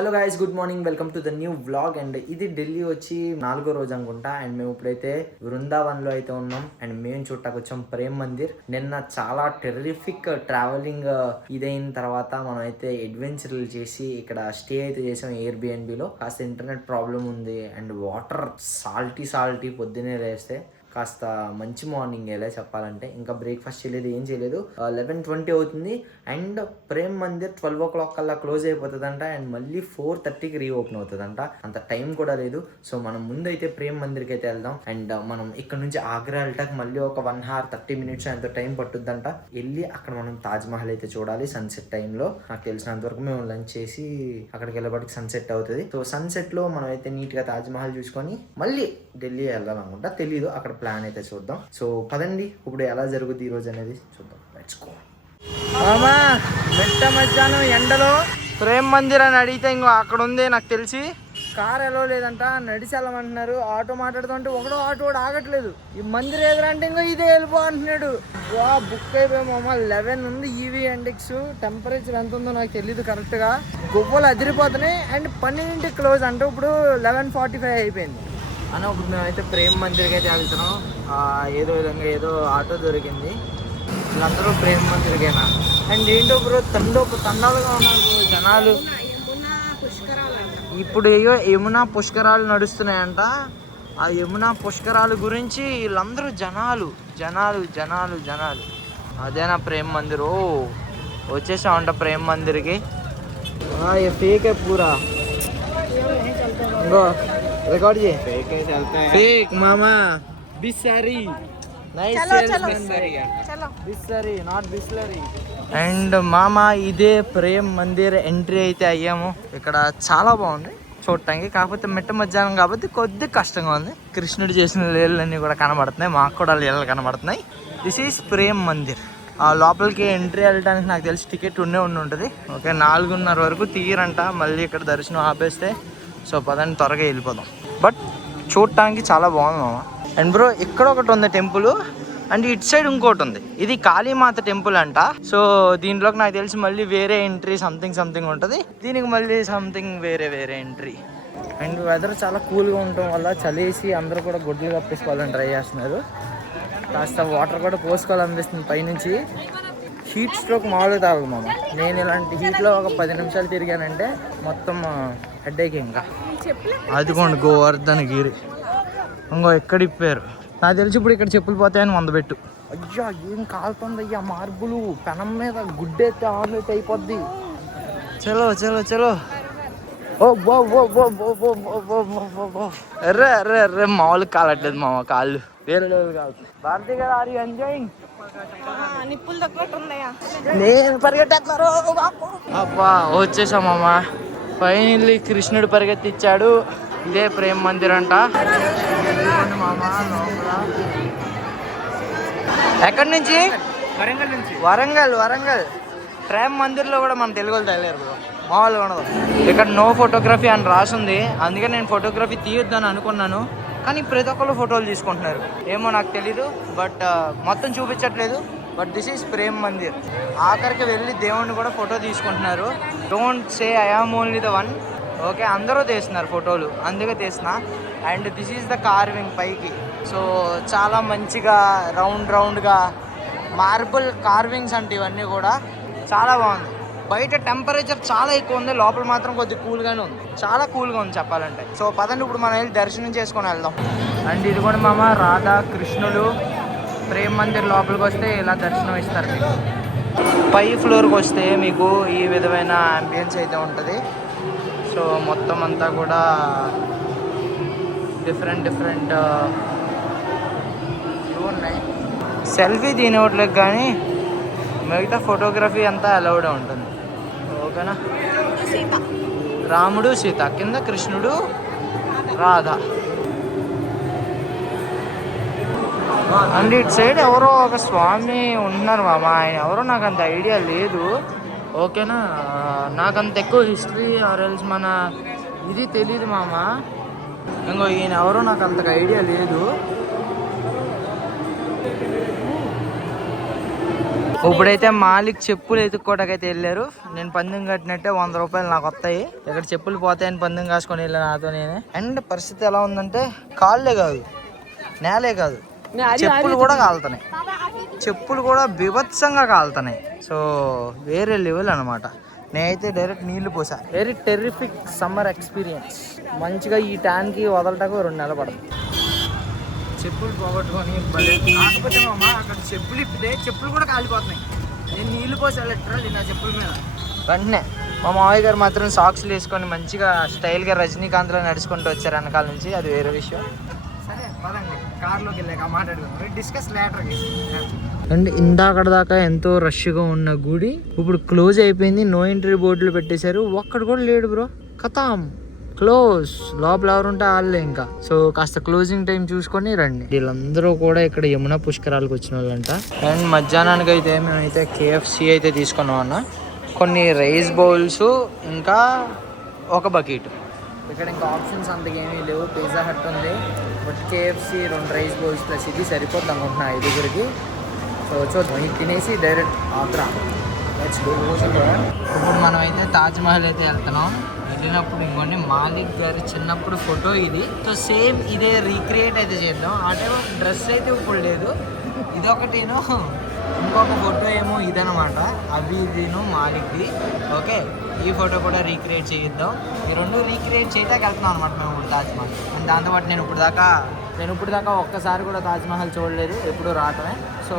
Hello guys, good morning. Welcome to the new vlog. And ఇది ఢిల్లీ వచ్చి 4వ రోజు అనుకుంటా. అండ్ మేము ఇప్పుడైతే వృందావన్లో అయితే ఉన్నాం. అండ్ మేము చూడటానికి వచ్చాం ప్రేమ్ మందిర్. నిన్న చాలా టెర్రిఫిక్ ట్రావెలింగ్ ఇదైన తర్వాత మనం అయితే అడ్వెంచర్లు చేసి ఇక్కడ స్టే అయితే చేసాం ఎయిర్బిఎన్బిలో. కాస్త ఇంటర్నెట్ ప్రాబ్లం ఉంది అండ్ వాటర్ సాల్టీ పొద్దునే లేస్తే కాస్త మంచి మార్నింగ్ ఎలా చెప్పాలంటే. ఇంకా బ్రేక్ఫాస్ట్ చేయలేదు, ఏం చేయలేదు. 11:20 అవుతుంది. అండ్ ప్రేమ్ మందిర్ 12 o'clock కల్లా క్లోజ్ అయిపోతుందంట. అండ్ మళ్ళీ 4:30కి రీఓపెన్ అవుతుందంట. అంత టైం కూడా లేదు. సో మనం ముందైతే ప్రేమ్ మందిర్కి అయితే వెళ్దాం. అండ్ మనం ఇక్కడ నుంచి ఆగ్రా వెళ్ళటానికి మళ్ళీ ఒక 1 hour 30 minutes ఎంతో టైం పట్టుద్దంట. వెళ్ళి అక్కడ మనం తాజ్ మహల్ అయితే చూడాలి సన్సెట్ టైంలో. నాకు తెలిసినంత వరకు మేము లంచ్ చేసి అక్కడికి వెళ్ళబడికి సన్సెట్ అవుతుంది. సో సన్సెట్ లో మనం అయితే నీట్ గా తాజ్ మహల్ చూసుకొని మళ్ళీ ఢిల్లీ వెళ్ళాలనుకుంటా. తెలీదు, అక్కడ ప్లాన్ అయితే చూద్దాం. సో పదండి, ఇప్పుడు ఎలా జరుగుతుంది ఈ రోజు అనేది చూద్దాం. Let's go. మామా మెట్ట మధ్యాహ్నం ఎండలో ప్రేమ్ మందిర్ అని అడిగితే ఇంకో అక్కడ ఉంది. నాకు తెలిసి కార్ ఎలా లేదంట, నడిచి వెళ్ళమంటున్నారు. ఆటో మాట్లాడుతుంటే ఒకడో ఆటో కూడా ఆగట్లేదు. ఈ మందిర్ ఎదురంటే ఇంకో ఇదే వెళ్ళిపో అంటున్నాడు. వా బుక్ అయిపోయి మామ. 11 ఉంది ఈవీ ఇండెక్స్. టెంపరేచర్ ఎంత ఉందో నాకు తెలీదు కరెక్ట్గా. గువ్వలు అదిరిపోతున్నాయి. అండ్ 12కి క్లోజ్ అంటే ఇప్పుడు 11:45 అయిపోయింది అని. ఇప్పుడు మేమైతే ప్రేమ్ మందిర్కి అయితే వెళ్తున్నాం. ఏదో విధంగా ఏదో ఆటో దొరికింది. వీళ్ళందరూ ప్రేమ్ మందిర్కేనా. అండ్ ఏంటో బ్రో తండాలుగా ఉన్నారు జనాలు. ఇప్పుడు యమునా పుష్కరాలు నడుస్తున్నాయంట. ఆ యమునా పుష్కరాలు గురించి వీళ్ళందరూ జనాలు. అదేనా ప్రేమ్ మందిర్? వచ్చేసామంట ప్రేమ్ మందిర్కి. ये फेक है पूरा. रिकॉर्ड ये fake mama. Bisleri not Bisleri. And మామా ఇదే ప్రేమ్ మందిర్ ఎంట్రీ అయితే అయ్యాము. ఇక్కడ చాలా బాగుంది చూడటానికి. కాకపోతే మిట్ట మధ్యాహ్నం కాబట్టి కొద్ది కష్టంగా ఉంది. కృష్ణుడు చేసిన లీలన్నీ కూడా కనబడుతున్నాయి, మాకు కూడా లీలలు కనబడుతున్నాయి. This is Prem Mandir. ఆ లోపలికి ఎంట్రీ వెళ్ళడానికి నాకు తెలిసి టికెట్ ఉండి ఉంటుంది. ఓకే, 4:30 వరకు తీయరంట. మళ్ళీ ఇక్కడ దర్శనం ఆపేస్తే. సో పదండి త్వరగా వెళ్ళిపోదాం. బట్ చూడటానికి చాలా బాగుంది మామ. అండ్ బ్రో ఇక్కడ ఒకటి ఉంది టెంపుల్. అండ్ ఇటు సైడ్ ఇంకోటి ఉంది. ఇది కాళీమాత టెంపుల్ అంట. సో దీంట్లోకి నాకు తెలిసి మళ్ళీ వేరే ఎంట్రీ సంథింగ్ ఉంటుంది. దీనికి మళ్ళీ సంథింగ్ వేరే ఎంట్రీ. అండ్ వెదర్ చాలా కూల్గా ఉండటం వల్ల చలేసి అందరూ కూడా గుడ్లు కప్పేసుకోవాలని ట్రై చేస్తున్నారు. కాస్త వాటర్ కూడా పోసుకోవాలనిపిస్తుంది పైనుంచి. హీట్ స్ట్రోక్ మామూలుగా తాగదు మామ. నేను ఇలాంటి హీట్లో ఒక 10 నిమిషాలు తిరిగానంటే మొత్తం హెడ్ఏక్. ఇంకా అదిగోండి గోవర్ధన్ గిరి. ఇంకో ఎక్కడ ఇప్పారు నాకు తెలిసి. ఇప్పుడు ఇక్కడ చెప్పులు పోతాయని 100 పెట్టు. అయ్యా ఏం కాలుతుంది అయ్యా. మార్బులు పెనం మీద గుడ్డెత్తే ఆమ్లెట్ అయిపోద్ది. చలో ఎర్రే మామూలు కాలట్లేదు మామ. కాళ్ళు వేరే కాదు. భారతి గారు ఆర్ యు ఎంజాయింగ్? నేను పరిగెట్టేస్తున్నారు. అబ్బా వచ్చేసాం మామ. ఫైనల్లీ కృష్ణుడు పరిగెత్తిచ్చాడు. ఇదే ప్రేమ్ మందిర్ అంట. ఎక్కడి నుంచి? వరంగల్. ప్రేమ్ మందిర్లో కూడా మన తెలుగు వాళ్ళు తగలేరు మామూలుగా ఉండదు. ఇక్కడ నో ఫోటోగ్రఫీ అని రాసుంది. అందుకే నేను ఫోటోగ్రఫీ తీయొద్దని అనుకున్నాను. కానీ ప్రతి ఒక్కళ్ళు ఫోటోలు తీసుకుంటున్నారు. ఏమో నాకు తెలీదు. బట్ మొత్తం చూపించట్లేదు. But this is Prem Mandir. ఆఖరికి వెళ్ళి దేవుణ్ణి కూడా ఫోటో తీసుకుంటున్నారు. Don't say I am only the one. Okay, అందరూ తీస్తున్నారు ఫోటోలు, అందుకే తీస్తున్నా. And this is the carving పైకి. సో చాలా మంచిగా రౌండ్గా మార్బుల్ కార్వింగ్స్ అంటే ఇవన్నీ కూడా చాలా బాగుంది. బయట టెంపరేచర్ చాలా ఎక్కువ ఉంది, లోపల మాత్రం కొద్దిగా కూల్గానే ఉంది. చాలా కూల్గా ఉంది చెప్పాలంటే. సో పదండి ఇప్పుడు మనం వెళ్ళి దర్శనం చేసుకొని వెళ్దాం. అండ్ ఇది కూడా మామ రాధా కృష్ణులు. ప్రేమ్ మందిర్ లోపలికి వస్తే ఇలా దర్శనం ఇస్తారు మీకు. పై ఫ్లోర్కి వస్తే మీకు ఈ విధమైన అంబియన్స్ అయితే ఉంటుంది. సో మొత్తం అంతా కూడా డిఫరెంట్ ఉన్నాయి. సెల్ఫీ తినేవట్లేదు కానీ మిగతా ఫోటోగ్రఫీ అంతా అలౌడ్ ఉంటుంది. ఓకేనా? రాముడు సీత, కింద కృష్ణుడు రాధ. అండ్ ఇటు సైడ్ ఎవరో ఒక స్వామి ఉన్నారు మామ. ఆయన ఎవరో నాకు అంత ఐడియా లేదు. ఓకేనా? నాకంత ఎక్కువ హిస్టరీ ఆర్ఎల్స్ మన ఇది తెలీదు మామ. ఇంకో ఈయన ఎవరో నాకు అంతకు ఐడియా లేదు. ఇప్పుడైతే మాలిక్ చెప్పులు ఎత్తుక్కోవడానికి వెళ్ళారు. నేను పందెం కట్టినట్టే 100 రూపాయలు నాకు వస్తాయి. ఇక్కడ చెప్పులు పోతాయని పందెం కాసుకొని వెళ్ళాను నాతో నేనే. అండ్ పరిస్థితి ఎలా ఉందంటే కాళ్ళే కాదు నేలే కాదు చెప్పులు కూడా కాలుతున్నాయి. చెప్పులు కూడా బీభత్సంగా కాలుతున్నాయి. సో వేరే లెవెల్ అనమాట. నేనైతే డైరెక్ట్ నీళ్లు పోసా. Very terrific summer experience. మంచిగా ఈ ట్యాన్కి వదలటకు 2 నెలలు పడుతుంది. చెప్పులు పోగొట్టుకొని కాకపోతే మామ అక్కడ చెప్పులు ఇప్పితే చెప్పులు కూడా కాలిపోతున్నాయి. నేను నీళ్లు పోసా లిటరల్లీ నా చెప్పుల మీద. వెంటనే మా మావయ్య గారు మాత్రం సాక్స్లు వేసుకొని మంచిగా స్టైల్గా రజనీకాంత్లో నడుచుకుంటూ వచ్చారు వెనకాల నుంచి. అది వేరే విషయం. సరే పదండి కార్లోకి వెళ్ళాక మాట్లాడుకుందాం. Discuss later. అండ్ ఇందాకడ దాకా ఎంతో రష్గా ఉన్న గుడి ఇప్పుడు క్లోజ్ అయిపోయింది. నో ఎంట్రీ బోర్డులు పెట్టేశారు. ఒక్కడు కూడా లేడు బ్రో. కథం క్లోజ్. లోపల ఎవరుంటే వాళ్ళే ఇంకా. సో కాస్త క్లోజింగ్ టైం చూసుకొని రండి. వీళ్ళందరూ కూడా ఇక్కడ యమునా పుష్కరాలకు వచ్చిన వాళ్ళంట. అండ్ మధ్యాహ్నానికి అయితే మేమైతే KFC అయితే తీసుకున్నాం అన్న. కొన్ని రైస్ బౌల్స్ ఇంకా ఒక బకెట్. ఇక్కడ ఇంకా ఆప్షన్స్ అంతగా ఏమీ లేవు. పిజ్జా హట్ ఉంది, but KFC 2 rice bowls plus ఇది సరిపోద్ది అనుకుంటున్నా 5గురికి. సో చూద్దాం. ఇది తినేసి డైరెక్ట్ ఆగ్రా. ఇప్పుడు మనం అయితే తాజ్మహల్ అయితే వెళ్తున్నాం. వెళ్ళినప్పుడు ఇంకొన్ని మాలిక్ గారి చిన్నప్పుడు ఫోటో ఇది. సో సేమ్ ఇదే రీక్రియేట్ అయితే చేద్దాం. ఆ టైం డ్రెస్ అయితే ఇప్పుడు లేదు. ఇదొకటిను ఇంకొక ఫోటో ఏమో ఇదనమాట. అవి ఇదిను మాలిక్ది. ఓకే ఈ ఫోటో కూడా రీక్రియేట్ చేయిద్దాం. ఈ 2 రీక్రియేట్ చేయడానికి వెళ్తున్నాం అనమాట మేము ఇప్పుడు తాజ్మహల్. అండ్ దాంతోపాటు నేను ఇప్పుడు దాకా ఒక్కసారి కూడా తాజ్మహల్ చూడలేదు. ఎప్పుడూ రావటమే. సో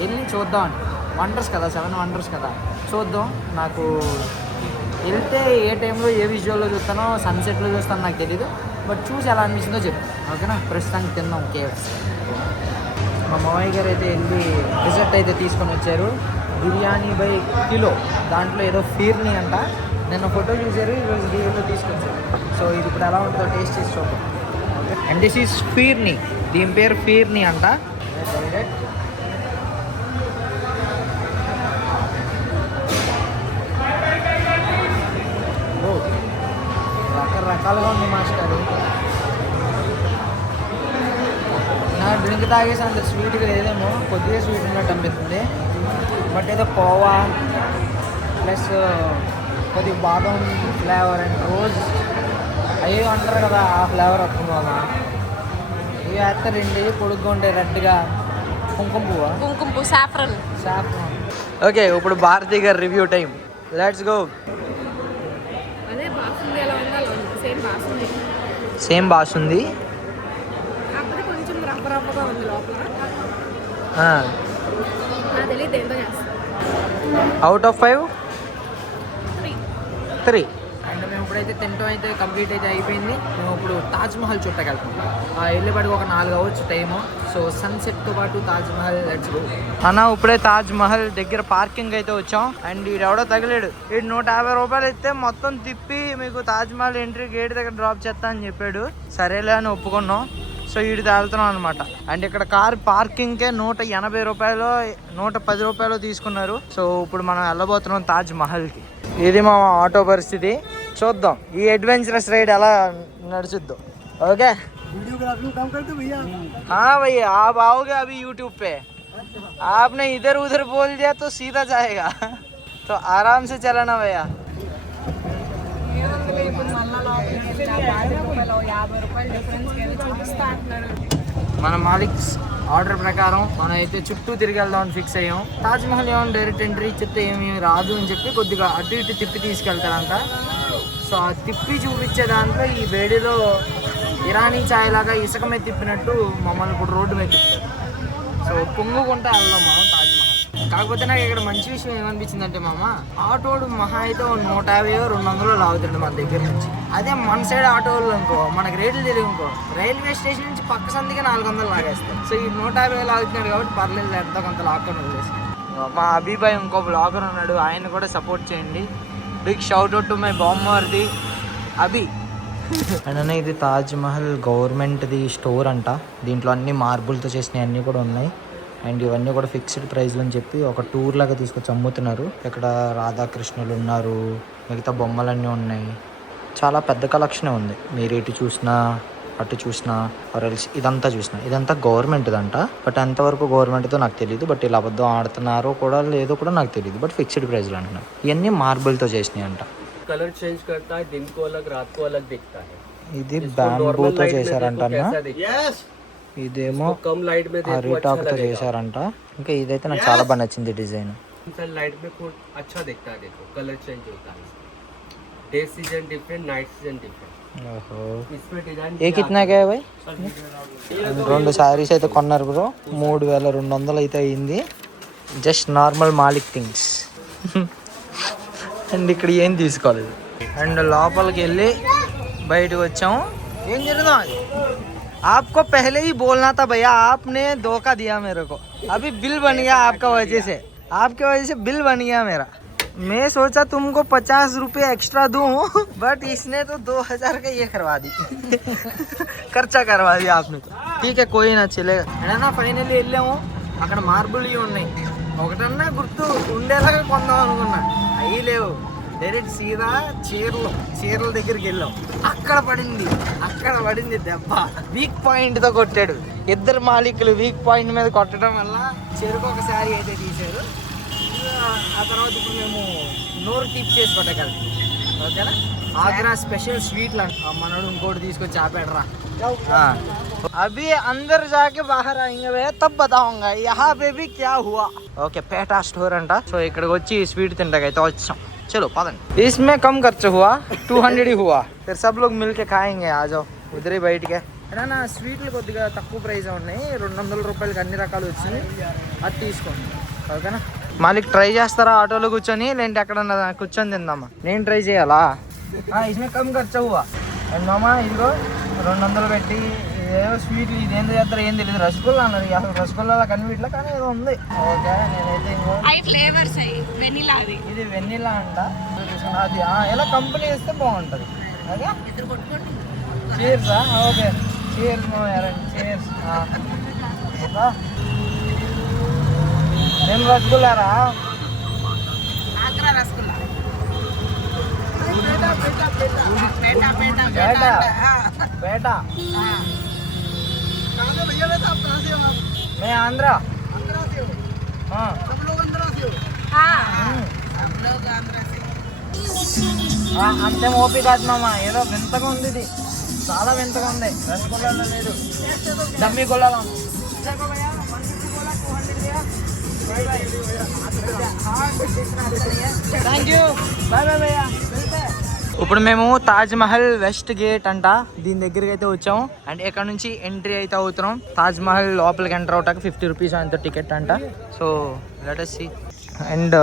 వెళ్ళి చూద్దాం. వండర్స్ కదా, 7 వండర్స్ కదా, చూద్దాం. నాకు వెళ్తే ఏ టైంలో ఏ విజువల్లో చూస్తానో సన్సెట్లో చూస్తానో నాకు తెలీదు. బట్ చూసి ఎలా అనిపించిందో చెప్తాను. ఓకేనా. ప్రస్తుతానికి తిందాం KFC. మా మామయ్య గారు అయితే వెళ్ళి రిజల్ట్ అయితే తీసుకొని వచ్చారు. Biryani by kilo. దాంట్లో ఏదో ఫీర్ని అంట. నిన్న ఫోటో చూసారు, ఈరోజు రివ్యూలో తీసుకొచ్చారు. సో ఇది ఇప్పుడు ఎలా ఉంటుందో టేస్ట్ చేసి చూద్దాం. And this is phirni. దీని పేరు ఫీర్ని అంట. డైరెక్ట్ రకరకాలుగా ఉంది మాస్టర్. నా డ్రింక్ తాగేసి అంత స్వీట్గా లేదేమో, కొద్దిగా స్వీట్ ఉన్నట్టు అనిపిస్తుంది. బట్ ఏదో కోవా ప్లస్ కొద్దిగా బాదం ఫ్లేవర్ అండ్ రోజ్ అవి అంటారు కదా, ఆ ఫ్లేవర్ వస్తుంది బాగా. ఇవి వేస్తే 2 పొడుగ్గా ఉంటాయి రెడ్గా. కుంకుమ పువ్వు సాఫ్రన్. ఓకే ఇప్పుడు భారతి గారి review time. Let's go. Same basundi. Out of 5 3. And మేము ఇప్పుడైతే తినటం అయితే కంప్లీట్ అయితే అయిపోయింది. మేము ఇప్పుడు తాజ్మహల్ చుట్టకెళ్తాం. వెళ్ళేపాటికి ఒక 4 అవ్వచ్చు టైము. సో సన్సెట్తో పాటు తాజ్మహల్ లెట్స్ గో. అన్న ఇప్పుడే తాజ్మహల్ దగ్గర పార్కింగ్ అయితే వచ్చాం. అండ్ ఈడెవడో తగిలాడు. ఈడు 150 రూపాయలు ఇస్తే మొత్తం తిప్పి మీకు తాజ్మహల్ ఎంట్రీ గేట్ దగ్గర డ్రాప్ చేస్తా అని చెప్పాడు. సరేలే అని ఒప్పుకున్నాం. సో వీడితో వెళ్తున్నాం అనమాట. అండ్ ఇక్కడ కార్ పార్కింగ్కే 180 రూపాయలు 110 రూపాయలు తీసుకున్నారు. సో ఇప్పుడు మనం వెళ్ళబోతున్నాం తాజ్మహల్కి. ఇది మా ఆటో పరిస్థితి. చూద్దాం ఈ అడ్వెంచరస్ రైడ్ ఎలా నడుచుద్దాం. ओके वीडियोग्राफी काम करते भैया? हाँ भैया आप आओगे अभी यूट्यूब पे, आपने इधर उधर बोल दिया तो सीधा जाएगा तो आराम से चलाना भैया. మన మాలిక్స్ ఆర్డర్ ప్రకారం మనం అయితే చుట్టూ తిరిగి వెళ్దామని ఫిక్స్ అయ్యాం. తాజ్మహల్ ఏమో డైరెక్ట్ ఎంట్రీ ఇచ్చితే ఏమి రాదు అని చెప్పి కొద్దిగా అటు ఇటు తిప్పి తీసుకెళ్తారంట. సో ఆ తిప్పి చూపించే దాంట్లో ఈ వేడిలో ఇరానీ ఛాయ్ లాగా ఇసుక మీద తిప్పినట్టు మమ్మల్ని ఇప్పుడు రోడ్డు మీద తిప్పారు. సో పొంగుకుంటా వెళ్దాం మనం తాజ్మహల్. కాకపోతే నాకు ఇక్కడ మంచి విషయం ఏమనిపించిందంటే మామ, ఆటోడు మహా అయితే 150-200 లాగుతుంది మన దగ్గర నుంచి. అదే మన సైడ్ ఆటోలు అనుకో మనకి రేట్లు తెలియదు అనుకో, రైల్వే స్టేషన్ నుంచి పక్క సందిగా 400 లాగేస్తాం. సో ఈ 150 లాగుతున్నాడు కాబట్టి పర్లేదు, ఎంతో కొంత లాక్కొని వదిలేస్తాం. మా అభిబాయ్ ఇంకో బ్లాగర్ ఉన్నాడు, ఆయన కూడా సపోర్ట్ చేయండి. Big shout out to my బామ్మర్ది అభి. అండ్ ఇది తాజ్మహల్ గవర్నమెంట్ది స్టోర్ అంట. దీంట్లో అన్ని మార్బుల్తో చేసినవి అన్నీ కూడా ఉన్నాయి. అండ్ ఇవన్నీ కూడా ఫిక్స్డ్ ప్రైస్లు అని చెప్పి ఒక టూర్ లాగా తీసుకొచ్చి అమ్ముతున్నారు. ఇక్కడ రాధాకృష్ణులు ఉన్నారు, మిగతా బొమ్మలన్నీ ఉన్నాయి. చాలా పెద్ద కలెక్షనే ఉంది. మీరు ఎటు చూసినా అటు చూసిన ఆర్ఎల్స్ ఇదంతా చూసిన, ఇదంతా గవర్నమెంట్ దంట. బట్ ఎంతవరకు గవర్నమెంట్తో నాకు తెలియదు. బట్ ఇలా అబద్ధం ఆడుతున్నారో కూడా లేదో కూడా నాకు తెలియదు. బట్ ఫిక్స్డ్ ప్రైస్లో అంటున్నారు. ఇవన్నీ మార్బుల్తో చేసినాయి అంట. कलर चेंज करता है, दिन को अलग रात को अलग दिखता है. ఇది బ్యాంబూతో చేశారంట అన్న. ఇదేమో कम लाइट में देखो अच्छा అరిటాకుతో लगेगा. చేశారంట. ఇంకా ఇదైతే నాకు చాలా బాగా నచ్చింది డిజైన్. सर लाइट में खूब अच्छा दिखता है. देखो कलर चेंज होता है. Day season different, night season different. ఓహో इसमें डिजाइन ఏ కిట్నాకే భాయ్? 2 శారీస్ అయితే కొన్నారు బ్రో. 3200 అయితే అయింది. Just normal Malik things. And ఇక్కడ ఏం తీసుకోలేదు. అండ్ లోపలికి వెళ్ళి బయటకు వచ్చాము. ఏం జరుగుతుంది? आपको पहले ही बोलना था भैया, आपने धोखा दिया मेरे को. अभी बिल बन गया आपका वजह से, आपके वजह से बिल बन गया मेरा. मैं सोचा तुमको 50 रुपये एक्स्ट्रा दूं, बट इसने तो 2000 का ये करवा दी. ఖర్చా करवा दिया आपने तो. ठीक है कोई ना चलेगा. అయినా ఫైనల్లీ వెళ్ళాము. అక్కడ మార్బుల్ ఇవి ఉన్నాయి. ఒకటన్నా గుర్తు ఉండేలాగా కొందాం అనుకున్నా, అవి లేవు. డైరెక్ట్ సీదా చీరల దగ్గరికి వెళ్ళాం. అక్కడ పడింది దెబ్బ. వీక్ పాయింట్ తో కొట్టాడు. ఇద్దరు మాలికులు వీక్ పాయింట్ మీద కొట్టడం వల్ల చెరుకు ఒక శారీ అయితే తీశారు. ఆ తర్వాత ఇప్పుడు మేము నోరు టిప్ చేసి కొట్టగలం. ఓకేనా? ఆగ్రా స్పెషల్ స్వీట్లు అంట. మనోడు ఇంకోటి తీసుకొచ్చి ఆపాడరా. అభి అందరు జాకే బాహర్ ఆయేంగే భయ్యా, తబ్ బతాऊंगा यहाँ पे भी क्या हुआ. ఓకే పేటా స్టోర్ అంట. సో ఇక్కడికి వచ్చి స్వీట్ తింటాకైతే వచ్చాం. चलो पदन. इसमें कम खर्च हुआ, 200 ही हुआ. फिर सब लोग मिल के खाएंगे. आ जाओ उधर ही बैठ के. నా స్వీట్లు కొద్దిగా తక్కువ ప్రైస్ ఉన్నాయి. 200 రూపాయలకి అన్ని రకాలు వచ్చినాయి. అది తీసుకోండి ఓకేనా. మాలిక్ ట్రై చేస్తారా ఆటోలో కూర్చొని, లేదంటే ఎక్కడన్నా కూర్చొని తిందామా? నేను ట్రై చేయాలా? ఇస్మే కమ్ ఖర్చు హువా. అండ్ మామ ఇదిగో 200 పెట్టి ఏదో స్వీట్లు ఇదేందో చేస్తారో ఏం తెలియదు. రసగుల్లా అన్నారు. అసలు రసగుల్లా కనిపించలే, కానీ ఏదో ఉంది. ఓకే నేనైతే ఇది వెన్నీలా అంట. అది ఎలా కంపెనీ ఇస్తే బాగుంటుంది. Okay cheers. Okay cheers cheers. ఏం రసగుల్లారా? పేట. मैं आंध्रा. అంతే ఓపి కాదు మామ. ఏదో వింతగా ఉంది. ఇది చాలా వింతగా ఉంది. రసగుల్లాలో లేదు, డమ్మీ గుల్లాలో ఉంది. Thank you. బాయ్ బాయ్ భయ్యా. ఇప్పుడు మేము తాజ్ మహల్ వెస్ట్ గేట్ అంట దీని దగ్గరికి అయితే వచ్చాము. అండ్ ఇక్కడ నుంచి ఎంట్రీ అయితే అవుతున్నాం. తాజ్ మహల్ లోపలికి ఎంటర్ అవటానికి 50 రూపీస్ అంత టికెట్ అంట. So let us see. And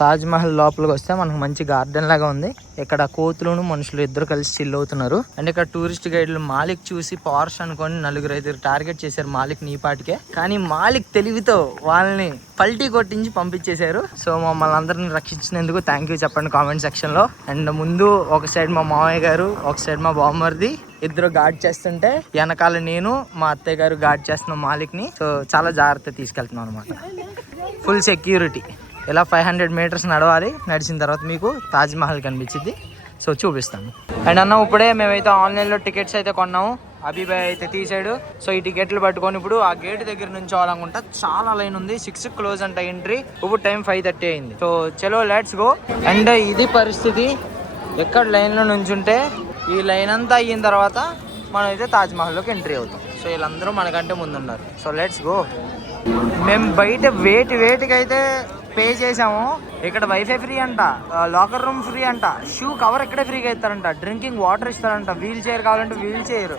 Taj Mahal లోపలికి వస్తే మనకు మంచి గార్డెన్ లాగా ఉంది. ఇక్కడ కోతులను మనుషులు ఇద్దరు కలిసి చిల్ అవుతున్నారు. అండ్ ఇక్కడ టూరిస్ట్ గైడ్లు మాలిక్ చూసి పార్ష్ అనుకొని 4-5 టార్గెట్ చేశారు మాలిక్ నీ పాటికే. కానీ మాలిక్ తెలివితో వాళ్ళని పల్టీ కొట్టించి పంపించేశారు. సో మమ్మల్ని అందరిని రక్షించినందుకు థ్యాంక్ యూ చెప్పండి కామెంట్ సెక్షన్ లో. అండ్ ముందు ఒక సైడ్ మా మామయ్య గారు, ఒక సైడ్ మా బామ్మర్ది ఇద్దరు గార్డ్ చేస్తుంటే, వెనకాల నేను మా అత్తయ్య గారు గార్డ్ చేస్తున్నాం మాలిక్ ని. సో చాలా జాగ్రత్త తీసుకెళ్తున్నాం అనమాట. Full security. ఇలా 500 మీటర్స్ నడవాలి. నడిచిన తర్వాత మీకు తాజ్ మహల్ కనిపించింది. సో చూపిస్తాను. అండ్ అన్న ఇప్పుడే మేమైతే ఆన్లైన్లో టికెట్స్ అయితే కొన్నాము. అభిబాయ్ అయితే తీసాడు. సో ఈ టికెట్లు పట్టుకొని ఇప్పుడు ఆ గేట్ దగ్గర నుంచి అవ్వాలనుకుంటా. చాలా లైన్ ఉంది. 6 క్లోజ్ అంట ఎంట్రీ. ఇప్పుడు టైం 5:30 అయింది. సో చలో లెట్స్ గో. అండ్ ఇది పరిస్థితి. ఎక్కడ లైన్లో నుంచుంటే ఈ లైన్ అంతా అయిన తర్వాత మనం అయితే తాజ్ మహల్లోకి ఎంట్రీ అవుతాం. సో వీళ్ళందరూ మనకంటే ముందున్నారు. So let's go. మేము బయట వేటికి అయితే పే చేసాము. ఇక్కడ వైఫై ఫ్రీ అంట, లాకర్ రూమ్ ఫ్రీ అంట, షూ కవర్ ఇక్కడే ఫ్రీగా ఇస్తారంట, డ్రింకింగ్ వాటర్ ఇస్తారంట, వీల్ చైర్ కావాలంటే వీల్ చైర్.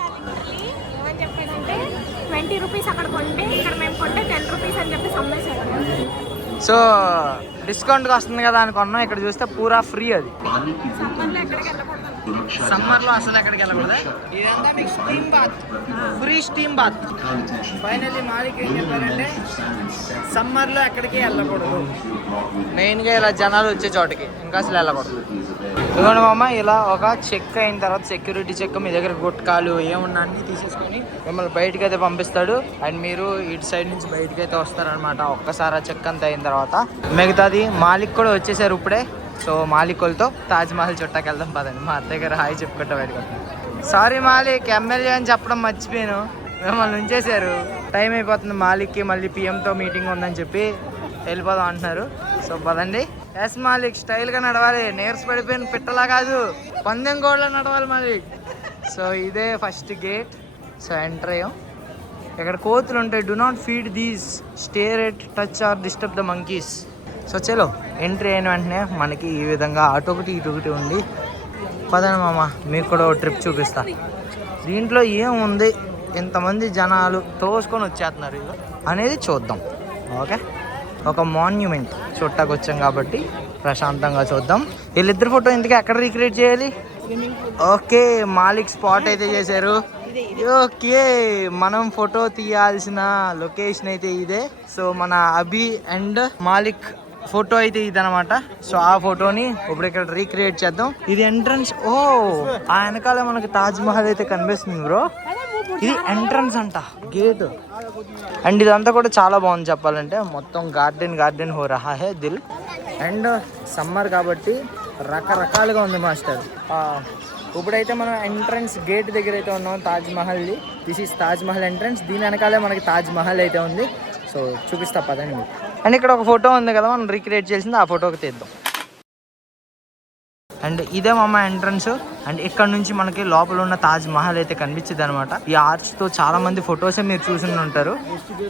20 రూపీస్ అక్కడ కొంటే ఇక్కడ మేము కొంటే 10 రూపీస్ అని చెప్పి అమ్మేశారు. సో డిస్కౌంట్గా వస్తుంది కదా అని కొన్నాం. ఇక్కడ చూస్తే పూరా ఫ్రీ. అది సమ్మర్లో అసలు ఎక్కడికి వెళ్ళకూడదు. ఇదంతా మీకు steam bath, free steam bath. Finally Malik ఏం చెప్పారంటే సమ్మర్లో ఎక్కడికి వెళ్ళకూడదు, మెయిన్గా ఇలా జనాలు వచ్చే చోటకి ఇంకా అసలు వెళ్ళకూడదు. ఇదిగోండి మామ, ఇలా ఒక చెక్ అయిన తర్వాత సెక్యూరిటీ చెక్ మీ దగ్గర గుట్కాలు ఏమున్నా అన్ని తీసేసుకొని మిమ్మల్ని బయటకి అయితే పంపిస్తాడు. అండ్ మీరు ఇటు సైడ్ నుంచి బయటకి అయితే వస్తారనమాట. ఒక్కసారి ఆ చెక్ అంతా అయిన తర్వాత మిగతాది. మాలిక్ కూడా వచ్చేసారు ఇప్పుడే. సో మాలిక్ వాళ్ళతో తాజ్ మహల్ చుట్టాకి వెళ్దాం పదండి. మా అత్తయ్య గారు హాయ్ చెప్పుకుంటా బయటకు. సారీ మాలిక్, ఎమ్మెల్యే అని చెప్పడం మర్చిపోయాను, మిమ్మల్ని ఉంచేశారు. టైం అయిపోతుంది మాలిక్కి, మళ్ళీ పిఎంతో మీటింగ్ ఉందని చెప్పి వెళ్ళిపోదాం అంటున్నారు. సో పదండి. ఎస్ మాలిక్, స్టైల్గా నడవాలి, నేర్స్ పడిపోయిన పిట్టలా కాదు, పందెం కోళ్ళ నడవాలి మాలిక్. సో ఇదే ఫస్ట్ గేట్. సో ఎంటర్ అయ్యాం. ఇక్కడ కోతులు ఉంటాయి, do not feed these, stare at, touch or disturb the monkeys. So చలో ఎంట్రీ అయిన వెంటనే మనకి ఈ విధంగా అటు ఒకటి ఇటు ఒకటి ఉంది. పదండి మామ, మీకు కూడా ట్రిప్ చూపిస్తా. దీంట్లో ఏముంది, ఇంతమంది జనాలు తోసుకొని వచ్చేస్తున్నారు అనేది చూద్దాం. ఓకే, ఒక మాన్యుమెంట్ చూడటానికి వచ్చాం కాబట్టి ప్రశాంతంగా చూద్దాం. వీళ్ళిద్దరు ఫోటో ఇంతకీ ఎక్కడ రీక్రియేట్ చేయాలి? ఓకే, మాలిక్ స్పాట్ అయితే చేశారు. ఓకే, మనం ఫోటో తీయాల్సిన లొకేషన్ అయితే ఇదే. సో మన అభి అండ్ మాలిక్ ఫోటో అయితే ఇదనమాట. సో ఆ ఫోటోని ఇప్పుడు ఇక్కడ రీక్రియేట్ చేద్దాం. ఇది ఎంట్రన్స్. ఓ, ఆ వెనకాల మనకి తాజ్ మహల్ అయితే కనిపిస్తుంది బ్రో. ఇది ఎంట్రన్స్ అంట, గేట్. అండ్ ఇదంతా కూడా చాలా బాగుంది చెప్పాలంటే. మొత్తం గార్డెన్ హో రహా హే దిల్. అండ్ సమ్మర్ కాబట్టి రకరకాలుగా ఉంది మాస్టర్. ఇప్పుడైతే మనం ఎంట్రన్స్ గేట్ దగ్గర అయితే ఉన్నాం, తాజ్ మహల్ది. This is Taj Mahal entrance. దీని వెనకాలే మనకి తాజ్ మహల్ అయితే ఉంది. సో చూపిస్తా పదండి. అండ్ ఇక్కడ ఒక ఫోటో ఉంది కదా మనం రీక్రియేట్ చేసింది, ఆ ఫోటోకి తీద్దాం. అండ్ ఇదే మా ఎంట్రన్స్. అండ్ ఇక్కడ నుంచి మనకి లోపల ఉన్న తాజ్ మహల్ అయితే కనిపించింది అనమాట. ఈ ఆర్చ్తో చాలా మంది ఫొటోసే మీరు చూసి ఉంటారు.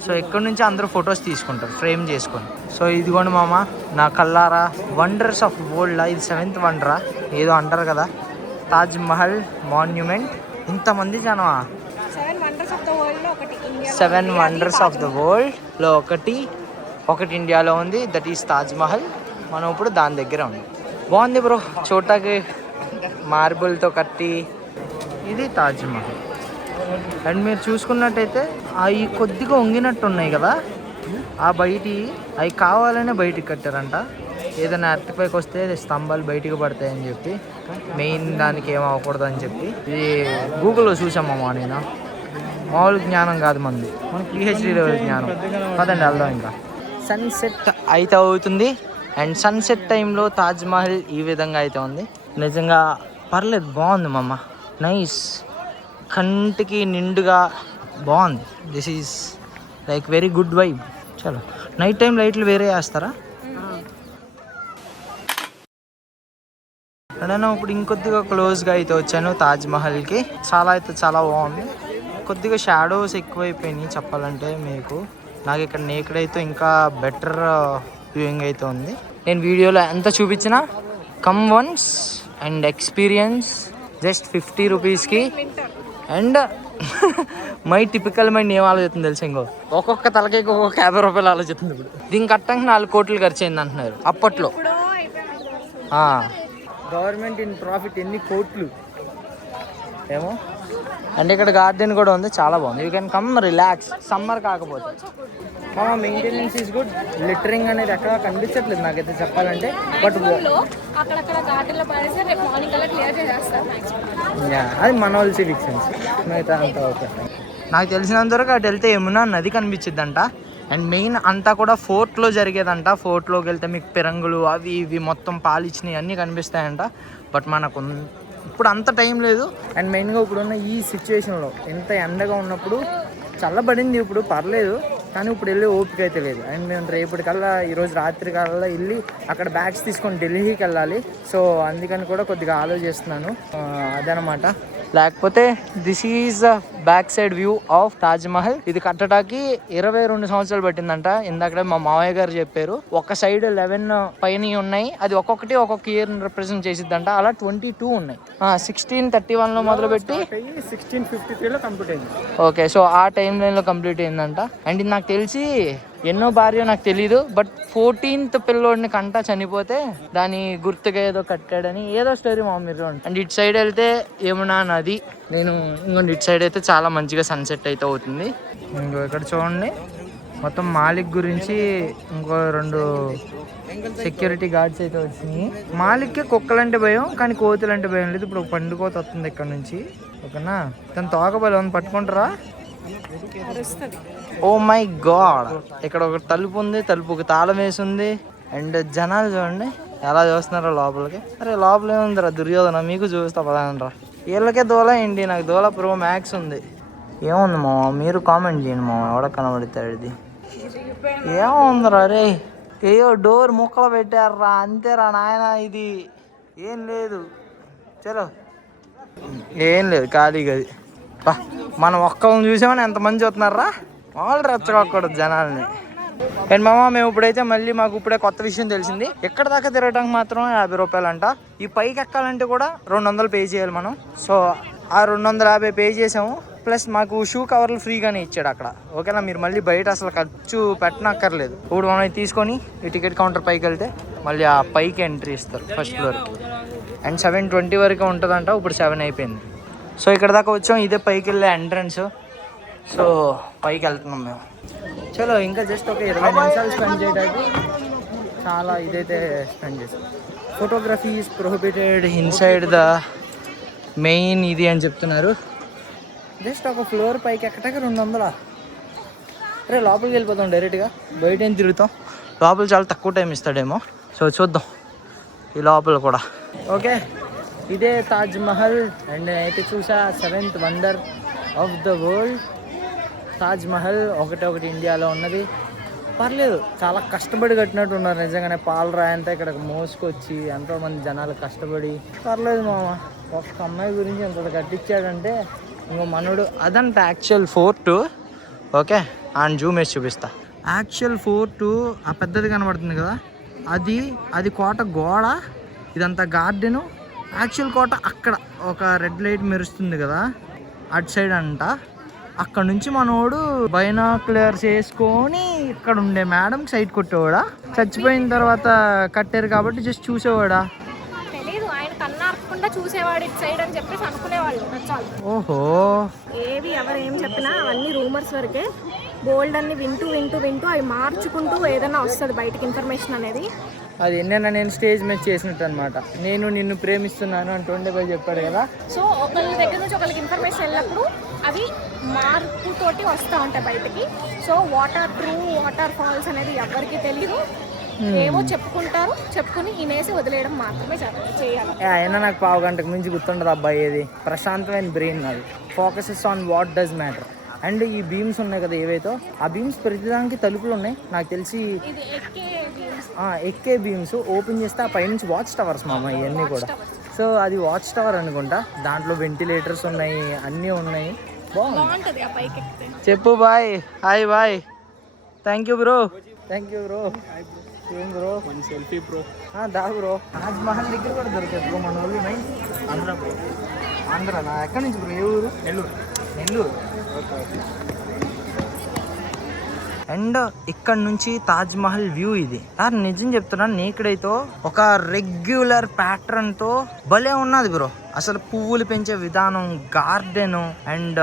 సో ఇక్కడ నుంచి అందరూ ఫొటోస్ తీసుకుంటారు ఫ్రేమ్ చేసుకొని. సో ఇదిగోండి మామ, నా కల్లారా వండర్స్ ఆఫ్ వరల్డ్, ఇది 7th వండరా ఏదో అంటారు కదా, తాజ్ మహల్ మాన్యుమెంట్. ఇంతమంది జనమా? 7 వండర్స్ ఆఫ్ ద వరల్డ్ లో ఒకటి India. 7 wonders of the world లో ఒకటి ఇండియాలో ఉంది. That is Taj Mahal. మనం ఇప్పుడు దాని దగ్గర ఉంది. బాగుంది బ్రో చూడటానికి, మార్బుల్తో కట్టి. ఇది తాజ్ మహల్. అండ్ మీరు చూసుకున్నట్టయితే అవి కొద్దిగా వంగినట్టు ఉన్నాయి కదా, ఆ బయటి అవి కావాలనే బయటికి కట్టారంట. ఏదైనా ఎర్త్క్వేక్ వస్తే స్తంభాలు బయటికి పడతాయని చెప్పి, మెయిన్ దానికి ఏం అవ్వకూడదు అని చెప్పి. ఇది గూగుల్లో చూసామమ్మా, నేను మామూలు జ్ఞానం కాదు మనది పిహెచ్డి లెవెల్ జ్ఞానం. పదండి వెళ్దాం. ఇంకా సన్సెట్ అయితే అవుతుంది. అండ్ సన్సెట్ టైంలో తాజ్ మహల్ ఈ విధంగా అయితే ఉంది. నిజంగా పర్లేదు, బాగుంది మమ్మ, నైస్, కంటికి నిండుగా బాగుంది. This is like very good vibe. చలో నైట్ టైం లైట్లు వేరే వేస్తారా? నేను ఇప్పుడు ఇంకొద్దిగా క్లోజ్గా అయితే వచ్చాను తాజ్ మహల్కి. చాలా బాగుంది. కొద్దిగా షాడోస్ ఎక్కువైపోయినాయి చెప్పాలంటే మీకు. నాకు ఇక్కడ నేకడైతే ఇంకా బెటర్ వ్యూయింగ్ అయితే ఉంది. నేను వీడియోలో ఎంత చూపించినా come once and experience just 50 రూపీస్కి. అండ్ మై టిపికల్ మైండ్ ఏం ఆలోచిస్తుంది తెలుసు, ఇంకో ఒక్కొక్క తలకైకి ఒక్కొక్క 50 రూపాయలు ఆలోచిస్తుంది. ఇప్పుడు దీనికి కట్టడానికి 4 కోట్లు ఖర్చు అయింది అంటున్నారు అప్పట్లో. గవర్నమెంట్ ఇన్ ప్రాఫిట్ ఎన్ని కోట్లు ఏమో. అండ్ ఇక్కడ గార్డెన్ కూడా ఉంది, చాలా బాగుంది. You can come relax. Summer కాకపోతే మెయింటెనెన్స్ ఈజ్ గుడ్. లిటరింగ్ అనేది ఎక్కడ కనిపించట్లేదు నాకైతే చెప్పాలంటే. బట్ అది మన వాళ్ళు సివిక్ సెన్స్, మిగతా అంతా ఓకే. నాకు తెలిసినంత వరకు అటు వెళ్తే యమునా నది కనిపించిద్దంట. అండ్ మెయిన్ అంతా కూడా ఫోర్ట్లో జరిగేదంట. ఫోర్ట్లోకి వెళ్తే మీకు పిరంగులు అవి ఇవి మొత్తం పాలిచ్చినవి అన్నీ కనిపిస్తాయంట. బట్ మనకు ఇప్పుడు అంత టైం లేదు. అండ్ మెయిన్గా ఇప్పుడున్న ఈ సిచ్యువేషన్లో ఎంత ఎండగా ఉన్నప్పుడు చల్లబడింది, ఇప్పుడు పర్లేదు, కానీ ఇప్పుడు వెళ్ళి ఓపిక అయితే లేదు. అండ్ మేము రేపటికల్లా ఈరోజు రాత్రి కల్లా వెళ్ళి అక్కడ బ్యాగ్స్ తీసుకొని ఢిల్లీకి వెళ్ళాలి. సో అందుకని కూడా కొద్దిగా ఆలోచిస్తున్నాను. అదనమాట. లేకపోతే this is back side view of Taj Mahal. ఇది కట్టడానికి 22 సంవత్సరాలు పట్టిందంట. ఇందాక మా మావయ్య గారు చెప్పారు. ఒక సైడ్ 11 పైన ఉన్నాయి, అది ఒక్కొక్క ఇయర్ రిప్రజెంట్ చేసిద్దంట. అలా 22 ఉన్నాయి. 1631లో మొదలుపెట్టి 1653లో కంప్లీట్ అయింది. ఓకే, సో ఆ టైం లైన్లో కంప్లీట్ అయిందంట. అండ్ ఇది నాకు తెలిసి ఎన్నో భార్య నాకు తెలీదు, బట్ 14th పిల్లోడిని కంట చనిపోతే దాని గుర్తుగా ఏదో కట్టాడని ఏదో స్టోరీ మా మీరు. అండ్ ఇటు సైడ్ వెళ్తే యమునా నది. నేను ఇంకొంచెం ఇటు సైడ్ అయితే చాలా మంచిగా సన్సెట్ అయితే అవుతుంది. ఇంకో ఇక్కడ చూడండి, మొత్తం మాలిక్ గురించి ఇంకో 2 సెక్యూరిటీ గార్డ్స్ అయితే వచ్చినాయి. మాలిక్కి కుక్కలంటే భయం, కానీ కోతులంటే భయం లేదు. ఇప్పుడు ఒక పండుకోత వస్తుంది ఇక్కడ నుంచి, ఓకేనా? తను తోకబలం పట్టుకుంటారా? ఓ మై గాడ్, ఇక్కడ ఒక తలుపు ఉంది, తలుపుకి తాళం వేసి ఉంది. అండ్ జనాలు చూడండి ఎలా చూస్తున్నారో లోపలికి. అరే లోపల ఏముందిరా దుర్యోధన, మీకు చూపిస్తా పదానరా. వీళ్ళకే దోల ఏంటి, నాకు దోల ప్రో మ్యాక్స్ ఉంది. ఏముంది మామ, మీరు కామెంట్ చేయండి మామ, ఎవడ కనబడతాడు ఇది. ఏముందిరా రే, ఏయో డోర్ ముక్కలు పెట్టారా అంతేరా నాయన, ఇది ఏం లేదు. చలో ఏం లేదు, ఖాళీగా అది. మనం ఒక్కళ్ళని చూసామని ఎంతమంది చూస్తున్నారా, వాళ్ళు రెచ్చగొక్కకూడదు జనాల్ని. అండ్ మామ మేము ఇప్పుడైతే మళ్ళీ మాకు ఇప్పుడే కొత్త విషయం తెలిసింది. ఎక్కడ దాకా తిరగడానికి మాత్రం 50 రూపాయలు అంట. ఈ పైకి ఎక్కాలంటే కూడా 200 పే చేయాలి మనం. సో ఆ 250 పే చేసాము. ప్లస్ మాకు షూ కవర్లు ఫ్రీగానే ఇచ్చాడు అక్కడ. ఓకేనా, మీరు మళ్ళీ బయట అసలు ఖర్చు పెట్టనక్కర్లేదు. ఇప్పుడు మనం తీసుకొని ఈ టికెట్ కౌంటర్ పైకి వెళ్తే మళ్ళీ ఆ పైకి ఎంట్రీ ఇస్తారు ఫస్ట్ ఫ్లోర్. అండ్ 7:20 వరకు ఉంటుందంట, ఇప్పుడు 7 అయిపోయింది. సో ఇక్కడ దాకా వచ్చాం, ఇదే పైకి వెళ్ళే ఎంట్రన్స్. సో పైకి వెళ్తున్నాం మేము. చలో ఇంకా జస్ట్ ఒక 20 నిమిషాలు స్పెండ్ చేయడానికి చాలా ఇదైతే స్పెండ్ చేసాం. Photography is prohibited inside the main ఇది అని చెప్తున్నారు. జస్ట్ ఒక ఫ్లోర్ పైకి ఎక్కటానికి 200. అరే లోపలికి వెళ్ళిపోతాం డైరెక్ట్గా, బయట ఏం తిరుగుతాం. లోపల చాలా తక్కువ టైం ఇస్తాడేమో, సో చూద్దాం ఈ లోపల కూడా. ఓకే, ఇదే తాజ్ మహల్. అండ్ అయితే చూసా 7th wonder of the world Taj Mahal. ఒకటి ఇండియాలో ఉన్నది. పర్లేదు, చాలా కష్టపడి కట్టినట్టు ఉన్నారు నిజంగానే. పాలరాయి అంతా ఇక్కడ మోసుకొచ్చి ఎంతోమంది జనాలు కష్టపడి. పర్లేదు మామ, ఒక్క అమ్మాయి గురించి ఎంత కట్టించాడంటే ఇంకో మనోడు. అదంట actual fort. Okay, and zoom వేసి చూపిస్తా. యాక్చువల్ ఫోర్ట్ ఆ పెద్దది కనబడుతుంది కదా, అది కోట గోడ, ఇదంతా గార్డెను. యాక్చువల్ కోట అక్కడ ఒక రెడ్ లైట్ మెరుస్తుంది కదా, అటు సైడ్ అంట. అక్కడ నుంచి మనోడు బైనాక్యులర్స్ వేసుకొని ఇక్కడ ఉండే మేడం సైట్ కొట్టేవాడా, చచ్చిపోయిన తర్వాత కట్టారు కాబట్టి జస్ట్ చూసేవాడా తెలీదు. ఆయన కన్నార్పకుండా చూసేవాడు ఇటు సైడ్ అని చెప్పేసి అనుకునేవాళ్ళు. ఓహో, ఏవి ఎవరు ఏం చెప్పినా అవన్నీ రూమర్స్ వరకే. బోల్డ్ అన్ని వింటూ అవి మార్చుకుంటూ ఏదైనా వస్తుంది బయటకి ఇన్ఫర్మేషన్ అనేది. అది ఎన్నైనా నేను స్టేజ్ మీద చేసినట్టు అనమాట. నేను నిన్ను ప్రేమిస్తున్నాను అంటుండే పోయి చెప్పాడు కదా. సో ఒకరి దగ్గర నుంచి ఒకరికి ఇన్ఫర్మేషన్ వెళ్ళినప్పుడు అవి మార్పుతోటి వస్తూ ఉంటాయి బయటకి. సో వాటర్ ఫాల్స్ అనేది ఎవరికి తెలియదు. ఏమో చెప్పుకుని ఇనేసి వదిలేయడం మాత్రమే చేయాలి. అయినా నాకు 1/2 గంటకు మించి గుర్తుండదు అబ్బాయి. ఏది ప్రశాంతమైన బ్రెయిన్ నాది. Focuses on what does matter. And ఈ బీమ్స్ ఉన్నాయి కదా ఏవైతే, ఆ బీమ్స్ ప్రతిదానికి తలుపులు ఉన్నాయి నాకు తెలిసి. ఎక్కే బీమ్స్ ఓపెన్ చేస్తే ఆ పైనుంచి వాచ్ టవర్స్ మామ ఇవన్నీ కూడా. సో అది వాచ్ టవర్ అనుకుంటా. దాంట్లో వెంటిలేటర్స్ ఉన్నాయి, అన్నీ ఉన్నాయి. బాగుంటుంది ఆ పైకి ఎక్కితే. చెప్పు bye. Hi bye. Thank you bro. ఏం బ్రో, వన్ సెల్ఫీ బ్రో. దా బ్రో, తాజ్ మహల్ దగ్గర కూడా దొరికారు బ్రో మన వాళ్ళు. ఆంధ్ర బ్రో. ఆంధ్రనా? ఎక్కడి నుంచి బ్రో? ఏ ఊరు? నెల్లూరు. అండ్ ఇక్కడ నుంచి తాజ్ మహల్ వ్యూ ఇది. నిజం చెప్తున్నాను, నేకడైతే ఒక రెగ్యులర్ ప్యాటర్న్ తో భలే ఉన్నది బ్రో. అసలు పువ్వులు పెంచే విధానం, గార్డెన్, అండ్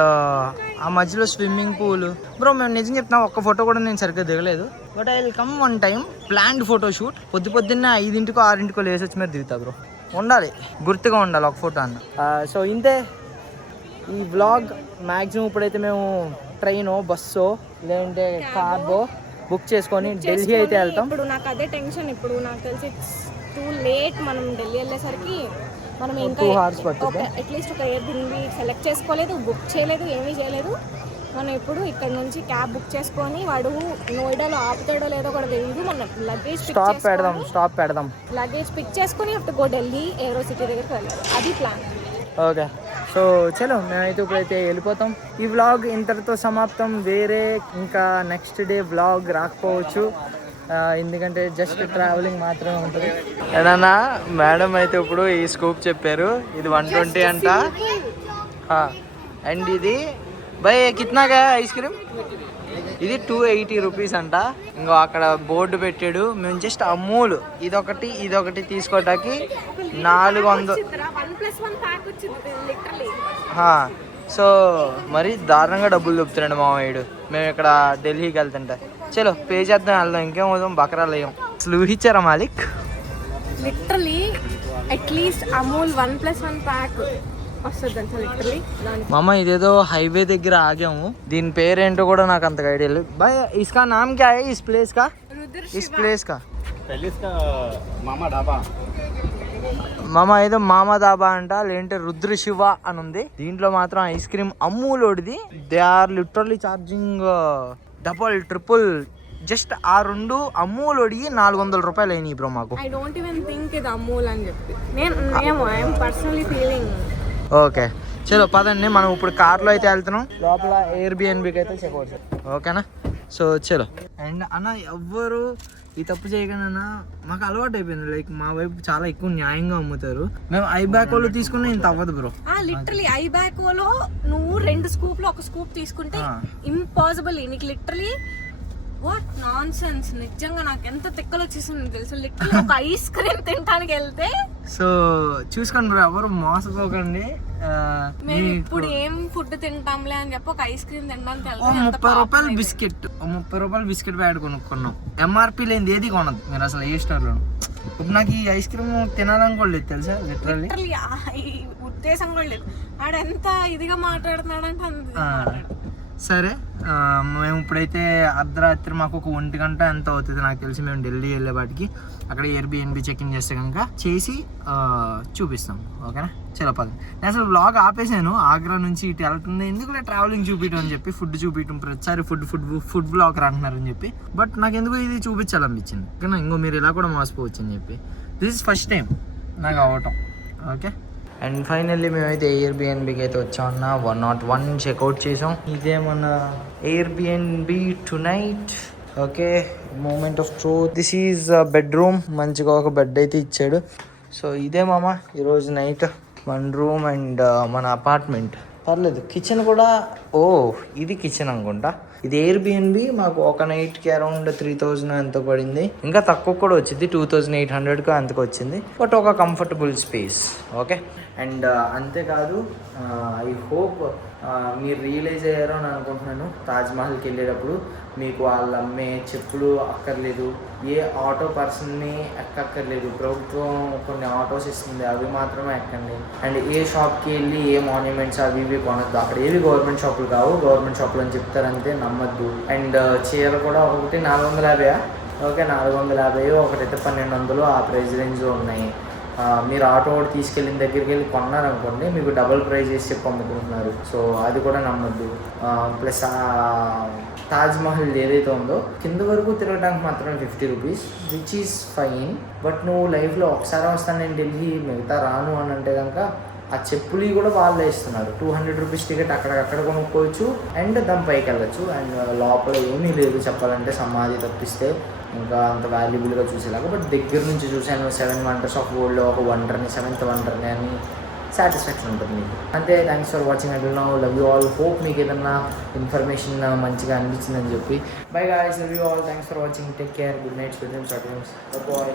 ఆ మధ్యలో స్విమ్మింగ్ పూల్. బ్రో మేము నిజం చెప్తున్నా, ఒక్క ఫోటో కూడా నేను సరిగ్గా దిగలేదు. But I will come one time planned photo shoot. పొద్దున్నే 5 6 లేసి వచ్చి మీద దిగుతా బ్రో. ఉండాలి, గుర్తుగా ఉండాలి ఒక ఫోటో అన్న. సో ఇంతే ఈ వ్లాగ్. మ్యాక్సిమం ఇప్పుడైతే మేము ట్రైనో బస్సో లేదంటే కార్బో బుక్ చేసుకొని ఢిల్లీ అయితే వెళ్తాం. ఇప్పుడు నాకు అదే టెన్షన్. ఇప్పుడు నాకు తెలిసి టూ లేట్. మనం ఢిల్లీ వెళ్ళేసరికి మనం ఇంకా 2 hours పడుతుంది. అట్లీస్ట్ ఒక ఎయిర్బిఎన్బి సెలెక్ట్ చేసుకోలేదు, బుక్ చేయలేదు, ఏమీ చేయలేదు. మనం ఇప్పుడు ఇక్కడ నుంచి క్యాబ్ బుక్ చేసుకొని, వాడు నోయిడాలో ఆపుతాడో లేదో కూడా తెలియదు. మనం లగేజ్ స్టాప్ పెడదాం. లగేజ్ పిక్ చేసుకొని అప్పుడు గో ఢిల్లీ ఏరో సిటీ దగ్గరికి వెళ్ళాలి. అది ప్లాన్. ఓకే, సో చలో మేమైతే ఇప్పుడైతే వెళ్ళిపోతాం. ఈ వ్లాగ్ ఇంతటితో సమాప్తం. వేరే ఇంకా నెక్స్ట్ డే వ్లాగ్ రాకపోవచ్చు, ఎందుకంటే జస్ట్ ట్రావెలింగ్ మాత్రమే ఉంటుంది. ఏదన్నా మేడం అయితే ఇప్పుడు ఈ స్కూప్ చెప్పారు, ఇది 120 అంట. అండ్ ఇది భయ్ కిత్నాగా ఐస్ క్రీమ్, ఇది 280 రూపీస్ అంట. ఇంకో అక్కడ బోర్డు పెట్టాడు. మేము జస్ట్ అమూల్ ఇదొకటి తీసుకోవటానికి 400. సో మరి దారుణంగా డబ్బులు చెప్తున్నాడు మామయ్యుడు. మేము ఇక్కడ ఢిల్లీకి వెళ్తుంటే. చలో పే చేద్దాం, వెళ్దాం. ఇంకేం అవుతాం, బకరాలు అయ్యాం. అసలు ఊహించారా Malik? Literally at least Amul 1+1 pack వస్తుంది లిటరలీ. మామ ఇదేదో హైవే దగ్గర ఆగాము. దీని పేరేంటో కూడా నాకు అంతగా ఐడియా లేదు. బాయ్ ఇస్కా నామ్ క్యా హై ఇస్ ప్లేస్ కా? रुद्र इस प्लेस का पैलेस का मामा ढाबा మామ ఏదో మామ దాబా అంట, లేదంటే రుద్ర శివ అని ఉంది. దీంట్లో మాత్రం ఐస్ క్రీమ్ అమూలోడిది. They are literally charging double triple. Just ఆ 2 అమూలోడి 400 రూపాయలు అయినాయి బ్రో మాకు. ఐ డోంట్ ఈవెన్ థింక్ ఇది అమూల్ అని చెప్పి నేను ఐఎమ్ పర్సనలీ ఫీలింగ్. ఓకే చలో పదండి, మనం ఇప్పుడు కార్లో అయితే వెళ్తున్నాం. లోపల ఎయిర్బిఎన్బికి అయితే చెక్అవుట్, ఓకేనా? సో చలో. అండ్ అన్న ఎవ్వరు ఈ తప్పు చేయకుండా, మాకు అలవాటు అయిపోయింది. లైక్ మా వైపు చాలా ఎక్కువ న్యాయంగా అమ్ముతారు. మేము ఐబ్యాకోలో తీసుకున్నా ఇంత అవ్వదు బ్రో. లిటరలీ ఐబ్యాకోలో నువ్వు 2 స్కూప్లో 1 స్కూప్ తీసుకుంటే ఇంపాసిబుల్. నీకు లిటరలీ వాట్ నాన్ సెన్స్. నిజంగా నాకు ఎంత తిక్కలు వచ్చేసింది తెలుసు. లిటరలీ ఒక ఐస్ క్రీమ్ తినడానికి వెళ్తే. సో చూసుకోండి బ్రో, ఎవరు మోసపోకండి. మేము ఇప్పుడు ఏం ఫుడ్ తింటాంలే అని చెప్పి ఒక ఐస్ క్రీమ్ తినడానికి వెళ్తే 30 రూపాయలు బిస్కెట్, 30 రూపాయలు బిస్కెట్ ప్యాకెట్ కొనుక్కున్నాం. ఎంఆర్పీ లేనిది ఏది కొనదు మీరు అసలు ఏ స్టోర్లో. ఇప్పుడు నాకు ఈ ఐస్ క్రీమ్ తినాలనుకోలేదు తెలుసా, లిటరల్లీ ఉద్దేశం కూడా లేదు. ఆడెంత ఇదిగా మాట్లాడుతున్నాడంటే అంత. సరే మేము ఇప్పుడైతే అర్ధరాత్రి మాకు ఒక 1 గంట ఎంత అవుతుంది నాకు తెలిసి. మేము ఢిల్లీ వెళ్ళేవాటికి అక్కడ ఎయిర్బిఎన్బి చెక్ ఇన్ చేస్తే కనుక చేసి చూపిస్తాం, ఓకేనా? చలో పద. నేను అసలు బ్లాగ్ ఆపేసాను, ఆగ్రా నుంచి ఇటు వెళ్తుంది ఎందుకు ట్రావెలింగ్ చూపించడం అని చెప్పి, ఫుడ్ చూపించడం ప్రతిసారి ఫుడ్ బ్లాగర్ అంటున్నారని చెప్పి. బట్ నాకు ఎందుకు ఇది చూపించాలనిపించింది, ఓకేనా? ఇంకో మీరు ఇలా కూడా మోసపోవచ్చు అని చెప్పి. దిస్ ఇస్ ఫస్ట్ టైం నాకు అవ్వటం, ఓకే? అండ్ ఫైనల్లీ మేమైతే ఎయిర్బిఎన్బికి అయితే వచ్చామన్నా. 101 చెక్అవుట్ చేసాం. ఇదే మన Airbnb tonight, okay? Moment of truth. This is bedroom. మంచిగా ఒక బెడ్ అయితే ఇచ్చాడు. సో ఇదే మామ ఈరోజు నైట్ మన రూమ్ అండ్ మన అపార్ట్మెంట్. పర్లేదు, కిచెన్ కూడా. ఓ ఇది కిచెన్ అనుకుంటా. ఇది ఎయిర్బిఎన్బి. మాకు ఒక నైట్కి అరౌండ్ 3000 ఎంతో పడింది. ఇంకా తక్కువ కూడా వచ్చింది, 2800కు అంతకు వచ్చింది. బట్ ఒక కంఫర్టబుల్ స్పేస్, ఓకే? అండ్ అంతేకాదు, ఐ హోప్ మీరు రియలైజ్ అయ్యారో అని అనుకుంటున్నాను. తాజ్మహల్కి వెళ్ళేటప్పుడు మీకు వాళ్ళు అమ్మే చెప్పులు అక్కర్లేదు, ఏ ఆటో పర్సన్ని ఎక్కక్కర్లేదు. ప్రభుత్వం కొన్ని ఆటోస్ ఇస్తుంది, అవి మాత్రమే ఎక్కండి. అండ్ ఏ షాప్కి వెళ్ళి ఏ మాన్యుమెంట్స్ అవి ఇవి కొనద్దు. అక్కడ ఏవి గవర్నమెంట్ షాపులు కావు, గవర్నమెంట్ షాపులు అని చెప్తారంతే, నమ్మద్దు. అండ్ చీర కూడా ఒకటి 450, ఓకే? 450, ఒకటైతే 1200, ఆ ప్రైస్ రేంజ్లో ఉన్నాయి. మీరు ఆటో ఒకటి తీసుకెళ్ళిన దగ్గరికి వెళ్ళి కొన్నారనుకోండి, మీకు డబుల్ ప్రైస్ చేసి చెప్పి అమ్ముకుంటున్నారు. సో అది కూడా నమ్మద్దు. ప్లస్ తాజ్మహల్ ఏదైతే ఉందో కింద వరకు తిరగడానికి మాత్రం 50 rupees, which is fine. But నువ్వు లైఫ్లో ఒకసారి వస్తాను నేను ఢిల్లీ, మిగతా రాను అని అంటే కనుక ఆ చెప్పులు కూడా వాళ్ళే ఇస్తున్నారు. 200 రూపీస్ టికెట్ అక్కడికక్కడ కొనుక్కోవచ్చు అండ్ దాని పైకి వెళ్ళచ్చు. అండ్ లోపల ఏమీ లేదు చెప్పాలంటే, సమాధి తప్పిస్తే ఇంకా అంత వాల్యుబుల్గా చూసేలాగా. బట్ దగ్గర నుంచి చూశాను 7 వండర్స్ ఆఫ్ వరల్డ్లో ఒక వండర్ని, 7th వండర్ని అని సాటిస్ఫాక్షన్ ఉంటుంది మీకు. అంతే. Thanks for watching. I will now love you all. Hope మీకు ఏదన్నా ఇన్ఫర్మేషన్ మంచిగా అనిపించిందని చెప్పి. Bye guys, love you all. Thanks for watching. Take care. Good night. Sweet dreams. Bye.